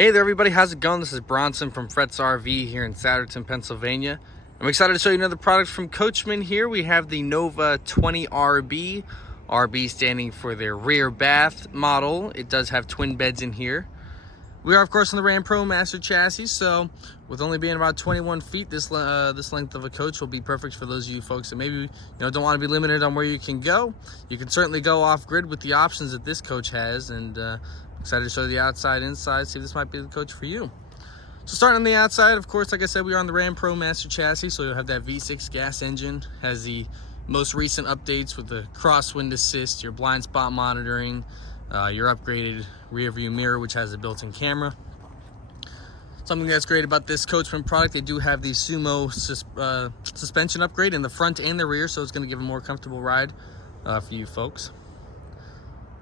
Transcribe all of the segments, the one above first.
Hey there everybody, how's it going? This is Bronson from Fretz RV here in Satterton, Pennsylvania. I'm excited to show you another product from Coachmen here. We have the Nova 20RB, RB standing for their rear bath model. It does have twin beds in here. We are of course on the Ram Pro Master chassis, so with only being about 21 feet, this length of a coach will be perfect for those of you folks that maybe don't want to be limited on where you can go. You can certainly go off-grid with the options that this coach has, and excited to show you the outside, inside, see if this might be the coach for you. So starting on the outside, of course, like I said, we are on the Ram Pro Master chassis, so you'll have that V6 gas engine, has the most recent updates with the crosswind assist, your blind spot monitoring, your upgraded rear view mirror, which has a built-in camera. Something that's great about this Coachmen product, they do have the Sumo suspension upgrade in the front and the rear, so it's going to give a more comfortable ride for you folks.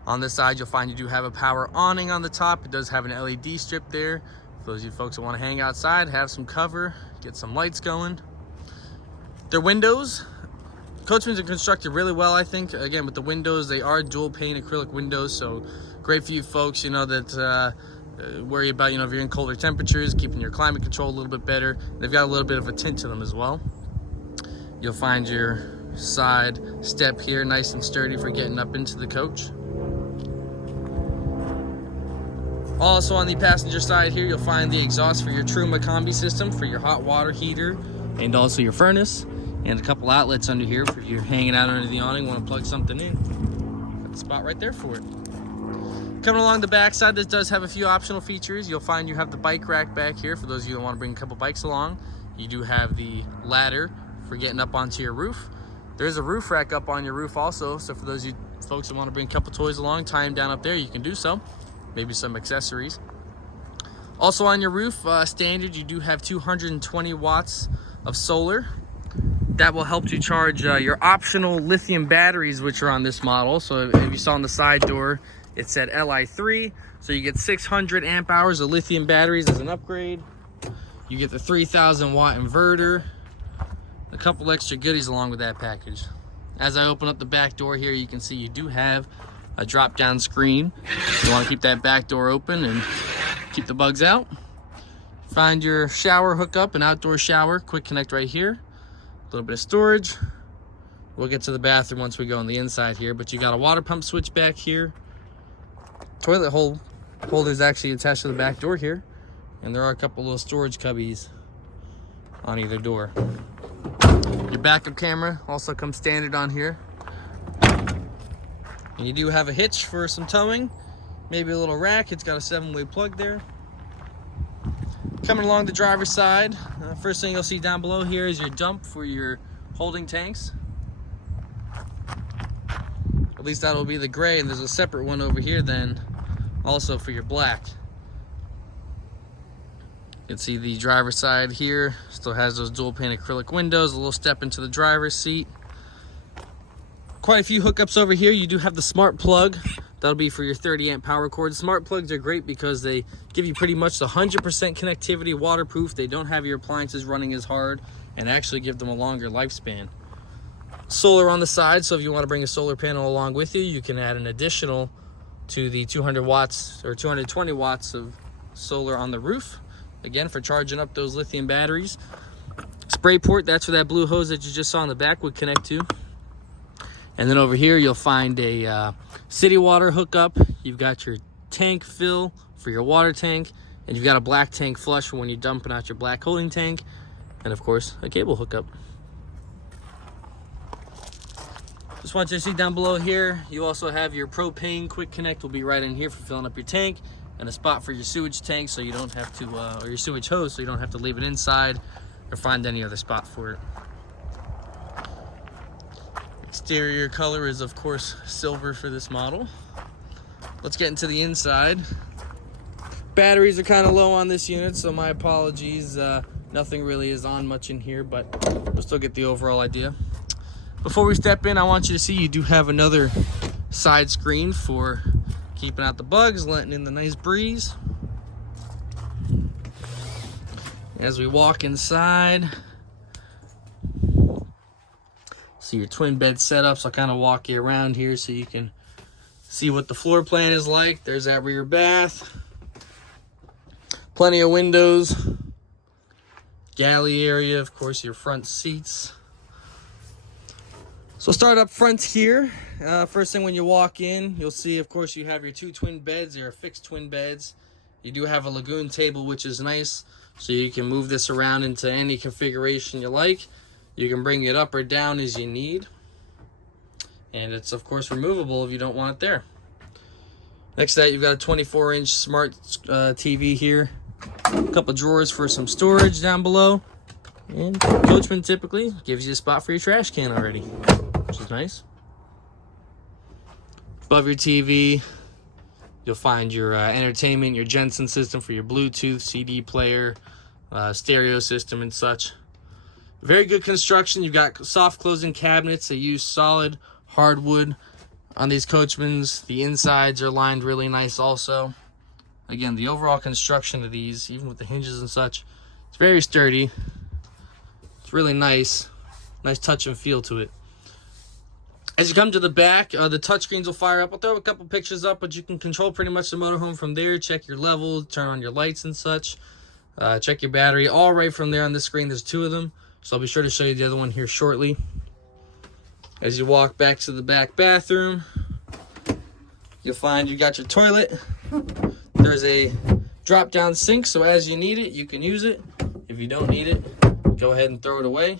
On this side, you'll find you do have a power awning on the top. It does have an LED strip there. For those of you folks that want to hang outside, have some cover, get some lights going. Their windows, Coachmen's are constructed really well, I think. Again, with the windows, they are dual pane acrylic windows, so great for you folks, that worry about, if you're in colder temperatures, keeping your climate control a little bit better. They've got a little bit of a tint to them as well. You'll find your side step here, nice and sturdy for getting up into the coach. Also on the passenger side here, you'll find the exhaust for your Truma combi system for your hot water heater and also your furnace, and a couple outlets under here for if you're hanging out under the awning, want to plug something in. Got the spot right there for it. Coming along the back side, this does have a few optional features. You'll find you have the bike rack back here for those of you that want to bring a couple bikes along. You do have the ladder for getting up onto your roof. There's a roof rack up on your roof also, so for those of you folks that want to bring a couple toys along, tie them down up there, you can do so. Maybe some accessories. Also on your roof, standard, you do have 220 watts of solar. That will help to charge your optional lithium batteries, which are on this model. So if you saw on the side door, it said Li3. So you get 600 amp hours of lithium batteries as an upgrade. You get the 3,000 watt inverter. A couple extra goodies along with that package. As I open up the back door here, you can see you do have a drop down screen. You want to keep that back door open and keep the bugs out. Find your shower hookup, an outdoor shower, quick connect right here. A little bit of storage. We'll get to the bathroom once we go on the inside here, but you got a water pump switch back here. Toilet holder is actually attached to the back door here, and there are a couple little storage cubbies on either door. Your backup camera also comes standard on here. And you do have a hitch for some towing, maybe a little rack. It's got a 7-way plug there. Coming along the driver's side, first thing you'll see down below here is your dump for your holding tanks. At least that'll be the gray, and there's a separate one over here then also for your black. You can see the driver's side here still has those dual pane acrylic windows, a little step into the driver's seat. Quite a few hookups over here. You do have the smart plug. That'll be for your 30 amp power cord. Smart plugs are great because they give you pretty much the 100% connectivity, waterproof. They don't have your appliances running as hard and actually give them a longer lifespan. Solar on the side, so if you want to bring a solar panel along with you, you can add an additional to the 200 watts or 220 watts of solar on the roof. Again, for charging up those lithium batteries. Spray port, that's where that blue hose that you just saw in the back would connect to. And then over here, you'll find a city water hookup. You've got your tank fill for your water tank, and you've got a black tank flush for when you're dumping out your black holding tank, and of course, a cable hookup. Just want you to see down below here, you also have your propane quick connect will be right in here for filling up your tank, and a spot for your sewage tank so you don't have to, or your sewage hose so you don't have to leave it inside or find any other spot for it. Exterior color is of course silver for this model. Let's get into the inside. Batteries are kind of low on this unit, so my apologies. Nothing really is on much in here, but we'll still get the overall idea. Before we step in, I want you to see you do have another side screen for keeping out the bugs, letting in the nice breeze. As we walk inside, see your twin bed setups. I'll kind of walk you around here so you can see what the floor plan is like. There's that rear bath. Plenty of windows. Galley area, of course, your front seats. So start up front here. First thing when you walk in, you'll see, of course, you have your 2 twin beds. They are fixed twin beds. You do have a lagoon table, which is nice. So you can move this around into any configuration you like. You can bring it up or down as you need. And it's, of course, removable if you don't want it there. Next to that, you've got a 24-inch smart TV here. A couple drawers for some storage down below. And Coachmen typically gives you a spot for your trash can already, which is nice. Above your TV, you'll find your entertainment, your Jensen system for your Bluetooth, CD player, stereo system and such. Very good construction. You've got soft closing cabinets. They use solid hardwood on these Coachmens. The insides are lined really nice also. Again, the overall construction of these, even with the hinges and such, it's very sturdy. It's really nice. Nice touch and feel to it. As you come to the back, the touchscreens will fire up. I'll throw a couple pictures up, but you can control pretty much the motorhome from there. Check your level, turn on your lights and such. Check your battery, all right from there on this screen. There's 2 of them, so I'll be sure to show you the other one here shortly. As you walk back to the back bathroom, you'll find you got your toilet. There's a drop-down sink, so as you need it, you can use it. If you don't need it, go ahead and throw it away.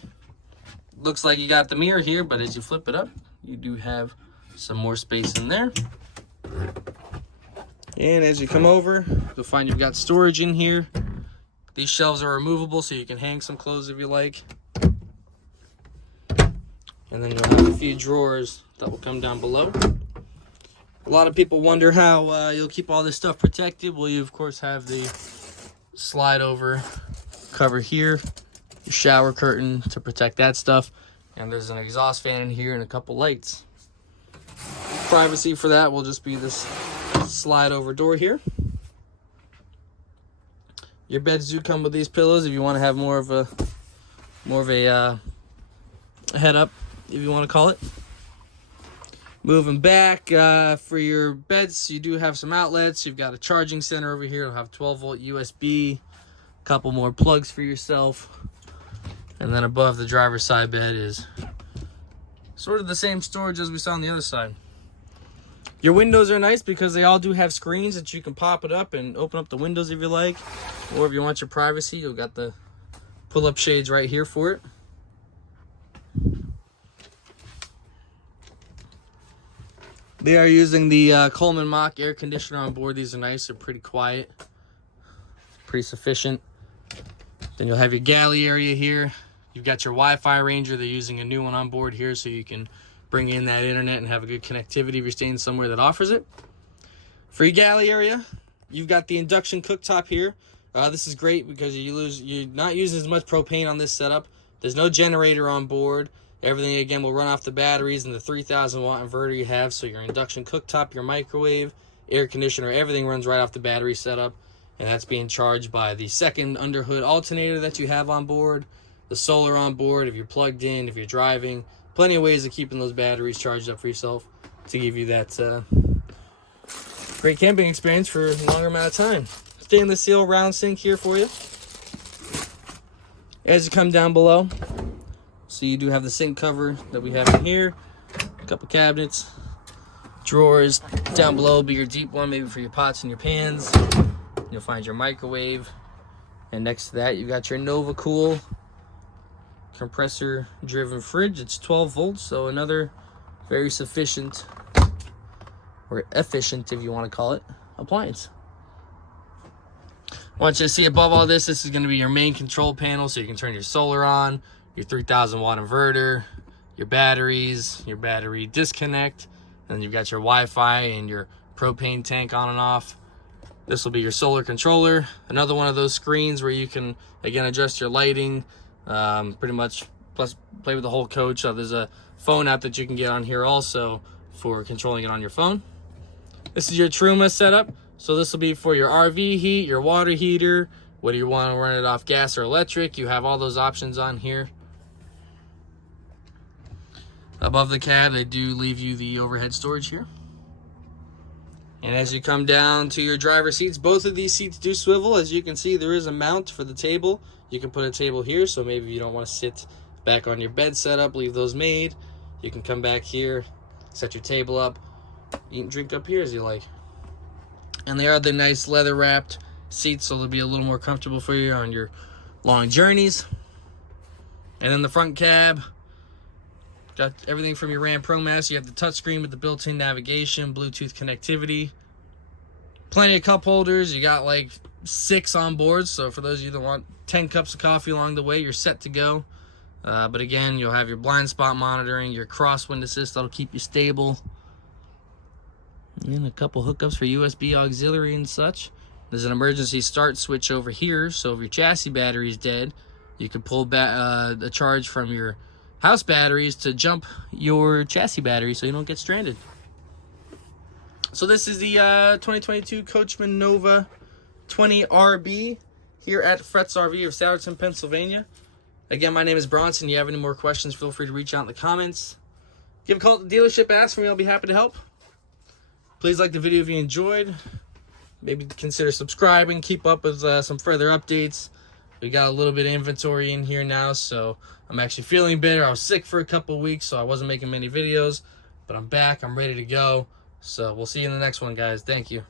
Looks like you got the mirror here, but as you flip it up, you do have some more space in there. And as you come over, you'll find you've got storage in here. These shelves are removable, so you can hang some clothes if you like. And then you'll have a few drawers that will come down below. A lot of people wonder how you'll keep all this stuff protected. Well, you, of course, have the slide over cover here. Your shower curtain to protect that stuff, and there's an exhaust fan in here and a couple lights. Privacy for that will just be this slide over door here. Your beds do come with these pillows if you want to have more of a head up, if you want to call it. Moving back, for your beds, you do have some outlets. You've got a charging center over here. It'll have 12-volt USB, a couple more plugs for yourself. And then above the driver's side bed is sort of the same storage as we saw on the other side. Your windows are nice because they all do have screens that you can pop it up and open up the windows if you like. Or if you want your privacy, you've got the pull-up shades right here for it. They are using the Coleman Mach air conditioner on board. These are nice. They're pretty quiet. Pretty sufficient. Then you'll have your galley area here. You've got your Wi-Fi Ranger. They're using a new one on board here so you can bring in that internet and have a good connectivity if you're staying somewhere that offers it. For your galley area, you've got the induction cooktop here. This is great because you're not using as much propane on this setup. There's no generator on board. Everything, again, will run off the batteries and the 3,000 watt inverter you have. So your induction cooktop, your microwave, air conditioner, everything runs right off the battery setup. And that's being charged by the second underhood alternator that you have on board, the solar on board, if you're plugged in, if you're driving. Plenty of ways of keeping those batteries charged up for yourself to give you that great camping experience for a longer amount of time. Stainless steel round sink here for you. As you come down below, so you do have the sink cover that we have in here, a couple cabinets, drawers. Down below will be your deep one, maybe for your pots and your pans. You'll find your microwave, and next to that you've got your Nova Cool compressor driven fridge. It's 12 volts, so another very sufficient, or efficient if you want to call it, appliance. I want you to see above all this, this is going to be your main control panel, so you can turn your solar on, your 3,000 watt inverter, your batteries, your battery disconnect, and then you've got your Wi-Fi and your propane tank on and off. This will be your solar controller. Another one of those screens where you can, again, adjust your lighting, pretty much, plus play with the whole coach. There's a phone app that you can get on here also for controlling it on your phone. This is your Truma setup. So this will be for your RV heat, your water heater, whether you want to run it off gas or electric. You have all those options on here. Above the cab, they do leave you the overhead storage here. And as you come down to your driver seats, both of these seats do swivel. As you can see, there is a mount for the table. You can put a table here, so maybe you don't want to sit back on your bed setup, leave those made. You can come back here, set your table up, eat and drink up here as you like. And they are the nice leather wrapped seats, so they'll be a little more comfortable for you on your long journeys. And then the front cab, got everything from your Ram ProMaster. You have the touchscreen with the built-in navigation, Bluetooth connectivity, plenty of cup holders. You got like 6 on board, so for those of you that want 10 cups of coffee along the way, you're set to go. But again, you'll have your blind spot monitoring, your crosswind assist that'll keep you stable, and a couple hookups for USB auxiliary and such. There's an emergency start switch over here, so if your chassis battery is dead, you can pull back the charge from your house batteries to jump your chassis battery so you don't get stranded. So this is the 2022 Coachmen Nova 20 RB here at Fretz RV of Saturton, Pennsylvania. Again, my name is Bronson. If you have any more questions, feel free to reach out in the comments. Give a call to the dealership, ask for me, I'll be happy to help. Please like the video if you enjoyed. Maybe consider subscribing, keep up with some further updates. We got a little bit of inventory in here now, so I'm actually feeling better. I was sick for a couple of weeks, so I wasn't making many videos, but I'm back. I'm ready to go. So we'll see you in the next one, guys. Thank you.